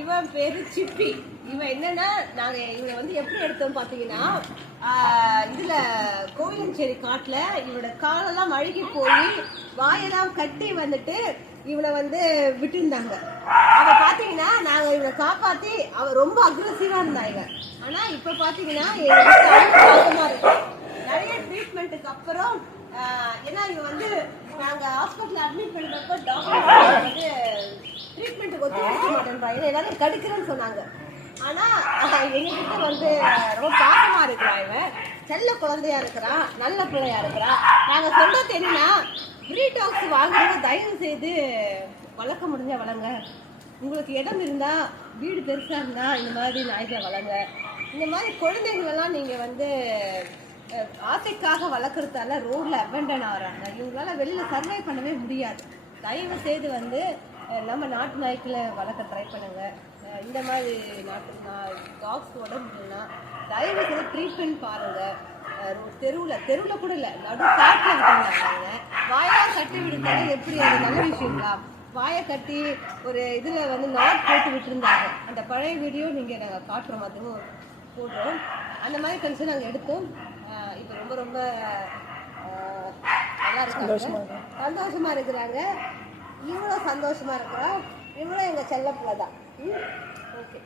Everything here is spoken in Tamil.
இவன் பேரு சிப்பி. இவன் என்னன்னா நாங்க இவனை வந்து எப்படி எடுத்தோம் பாத்தீங்கன்னா, இதுல கோயிலஞ்சேரி காட்டுல இவனோட காலெல்லாம் அழுகி போய் வாயெல்லாம் கட்டி வந்துட்டு இவனை வந்து விட்டுருந்தாங்க. அவ பாத்தீங்கன்னா நாங்க இவனை காப்பாத்தி அவன் ரொம்ப அக்ரெசிவா இருந்தாங்க. ஆனா இப்ப பாத்தீங்கன்னா இருக்கு நிறைய ட்ரீட்மெண்ட்டுக்கு அப்புறம். ஏன்னா இவன் வந்து நாங்க ஹாஸ்பிட்டல் அட்மிட் பண்ணப்போ டாக்டர் வந்து ட்ரீட்மெண்ட்டுக்கு ஒத்துழைக்க மாட்டேன்றாங்க, எல்லாரும் கடுக்கிறேன்னு சொன்னாங்க. ஆனா எங்ககிட்ட வந்து ரொம்ப பாசமா இருக்கிறான். இவன் செல்ல குழந்தையா இருக்கிறான், நல்ல பிள்ளையா இருக்கிறான். நாங்க சொல்றது என்னன்னா, பிரீட் டாக்ஸ் வாங்குறத தயவு செய்து வளர்க்க முடிஞ்சா வளங்க. உங்களுக்கு இடம் இருந்தா, வீடு பெருசா இருந்தா இந்த மாதிரி நாய்களை வளங்க. இந்த மாதிரி குழந்தைங்களெல்லாம் நீங்க வந்து ஆசைக்காக வளர்க்குறதால ரோட்ல அபண்டன் ஆகிறாங்க. இவங்களால வெளியில சர்வை பண்ணவே முடியாது. தயவு செய்து வந்து நம்ம நாட்டு நாய்க்களை வளர்க்க ட்ரை பண்ணுங்க. இந்த மாதிரி நாட்டு டாக்ஸ் உடம்புனா தயவு செய்து ட்ரீட்மெண்ட் பாருங்க. தெருவில் கூட இல்லை, நடு காட்டில் விட்டுருந்தாங்க. வாயாக கட்டி விடுறது எப்படி அது நல்ல விஷயங்களா? வாயை கட்டி ஒரு இதில் வந்து நாட் போட்டு விட்டுருந்தாங்க. அந்த பழைய வீடியோ நீங்கள் நாங்கள் காட்டுற மாதிரியும் போடுறோம். அந்த மாதிரி கண்டிஷன் நாங்கள் எடுத்தோம். இப்போ ரொம்ப ரொம்ப நல்லா இருக்காங்க, சந்தோஷமா இருக்கிறாங்க. இவ்வளோ சந்தோஷமா இருக்கிறோம். இவ்வளோ எங்கள் செல்ல பிள்ளை தான். ஓகே.